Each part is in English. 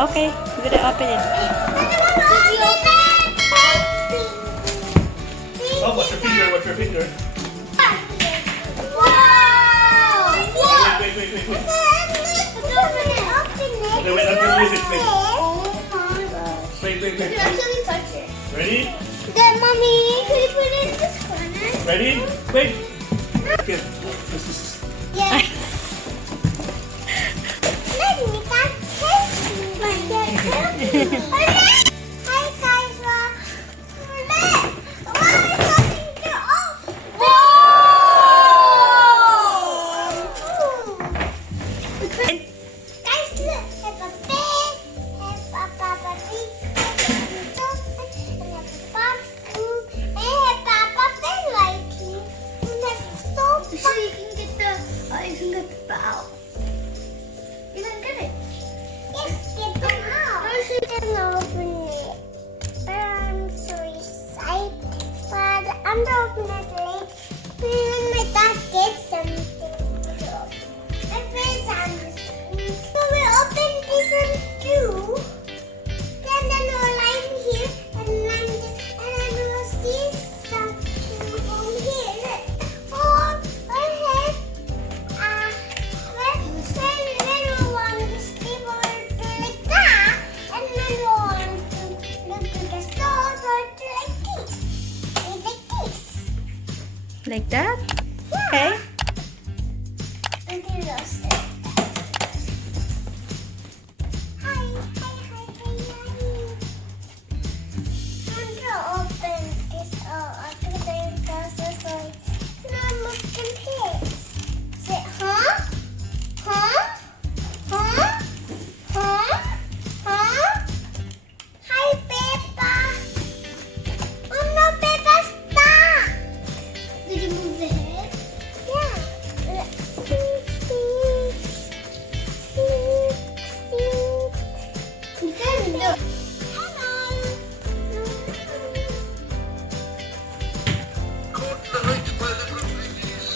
Okay, we're gonna open it. Oh, watch your finger, watch your finger. Wow! Wait. Open it. Okay, wait, I'm gonna use it, wait. Oh my gosh. Wait. You can actually touch it. Ready? Then, Mommy, can you put it in this corner? Ready? Wait. Okay, this is... Yes. Let me touch it. Hi guys, guys, look, have a bed, have a Papa Pig, have a bathroom, and have Papa Pig lighting, and have a sofa. So you can get the out. You can get it. Yes, get them out. No, she didn't open it. But I'm so excited. But I'm opening it. When my dad gets something to do. My friends understand. So we open this one too. Then we'll line here and line this, and then we'll see something from here. Or ahead. When we want to sleep or do like that, and then we want to look at the stars or do like this. Like this. Like that? Yeah. Okay. And then we'll sit. Hi. I'm gonna open this after the process like normal pigs. Say, huh? Hi, Peppa. Oh no, Peppa, stop! Did you move the head? Yeah. You can look. Hello. Good night, my little piggies.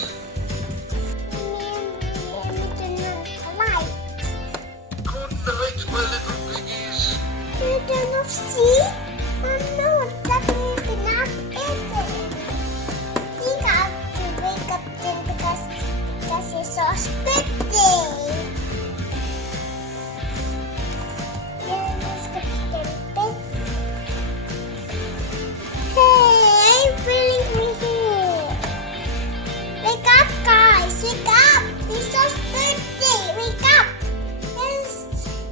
Good night, my little piggies. You don't see? Oh no, that means not open. You got to wake up then because it's so spooky. Hey, I'm feeling me here. Wake up, guys. Wake up. It's so spooky. Wake up.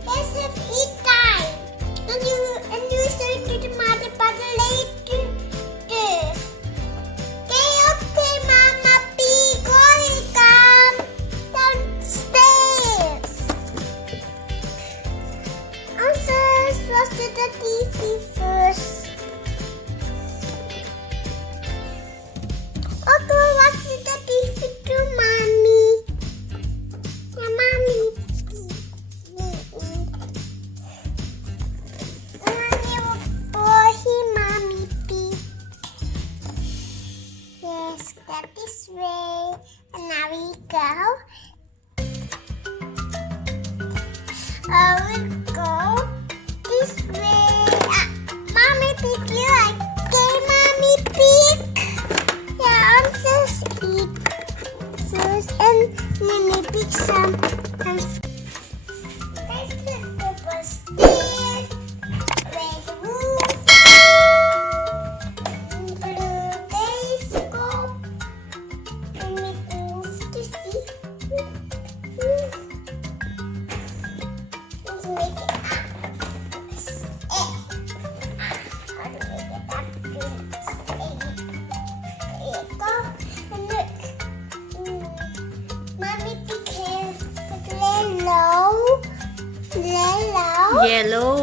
Let's have eat time. And you say to the mother but later. Okay, Mama Pig. Come downstairs. I'm first. Let's do the TV first. Okay, watch the TV too, Mommy. Yeah, Mommy. Mommy Pig. Yes, that this way. And now we go. We'll go this way. Mommy Pig, you like Mommy Pig? Yeah, I'm just eat first and then maybe some. Guys, look over stairs. Where the roof. Blue telescope. And we move to see. Let's make it up. How do we get up? There you go. And look. Mommy Pig has yellow. Yellow.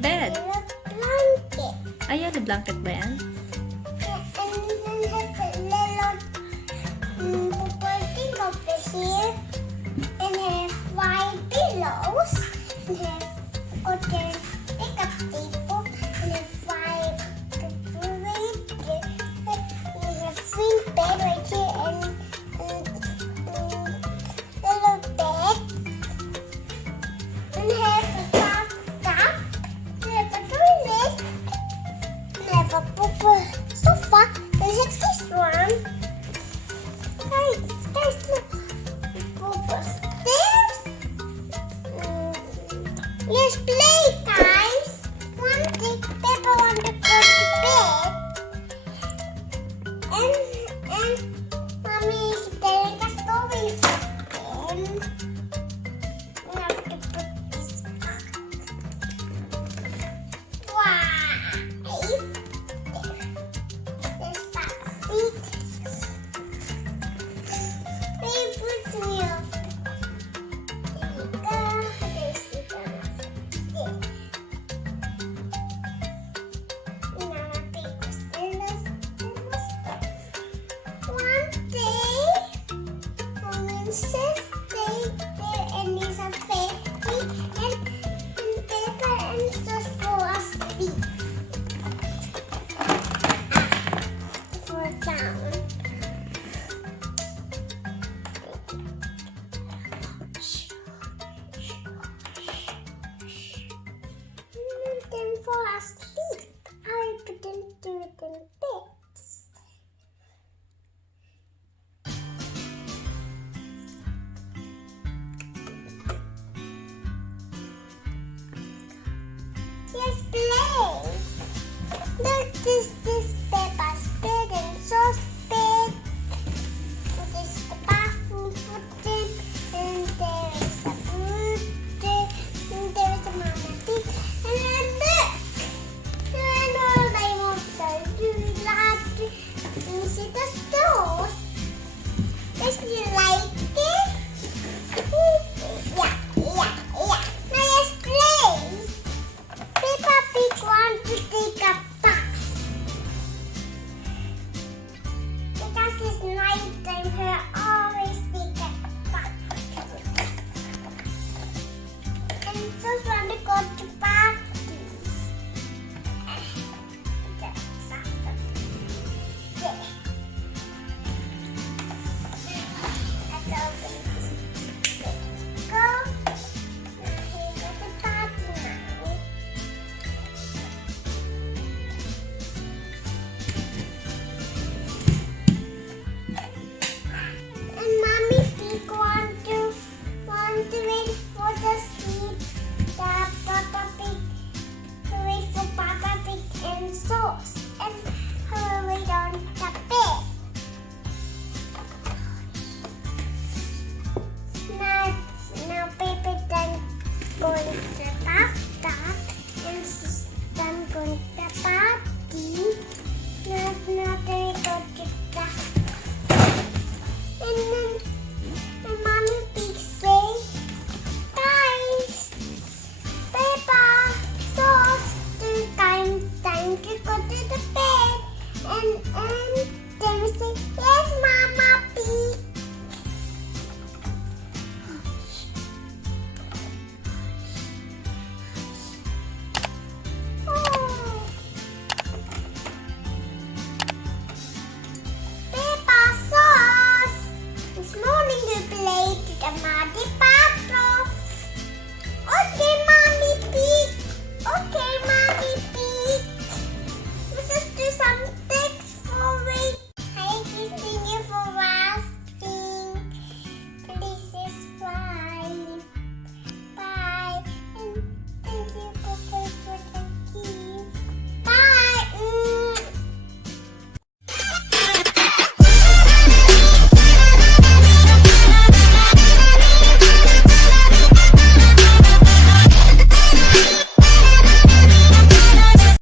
Bed. Blanket. Ay, yellow blanket ba yan? And then have a little thing over here. And have white pillows. And have okay, pick up table. And have white bed right here. And And mommy, there is a story. We have to put this back. Wow. There's back seat. Favorite meal. There you go. There's the donut. Now my paper's one day, Mom says there and there's a baby and paper and just for us to eat. For down. And then for us to eat, I put them to little bits. Yes, play. Look, this Peppa's bed and so big. This is the bathroom footing, and there is a birthday, and there is a mama pig, and then look, and all I want to do that. You see this